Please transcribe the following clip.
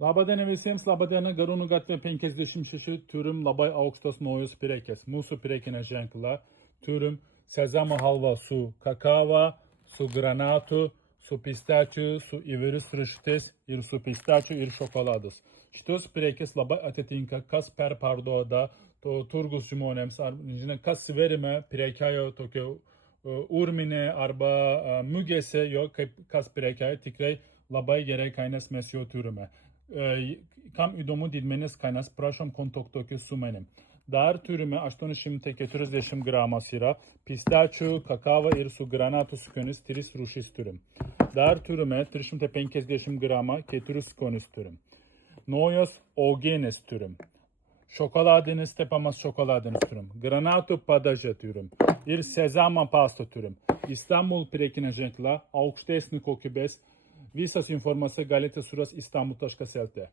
Labadiena visiems, labadiena, Garūnų gatvė 56, turim labai aukštos naujos prekės. Mūsų prekinė ženkla turim sezamo halva su kakava, su granatu, su pistačiu, su įvairius riešutais ir su pistačiu ir šokoladas. Šitos prekės labai atitinka, kas perparduoda turgus žmonėms, ar žinai, kas sverime prekiauja tokio urminė arba mugėse, jo kaip kas prekiauja, tikrai labai gerai kainas mes jo turime. Kam įdomu didmenis kainas, prašom kontaktuokis su manim. Dar turime 840 gramas yra pistačių, kakava ir su granatu skonis 3 rūšis turim. Dar turime 350 gramą 4 skonis turim. Naujos uogienės turim. Šokoladinis tepamas šokoladinis turim. Granatų padažą turim. Ir sezamo pastą turim. Istanbul prekinė ženkla, aukštesnį kokybės. Visas informaciją galite surasti istanbul.lt.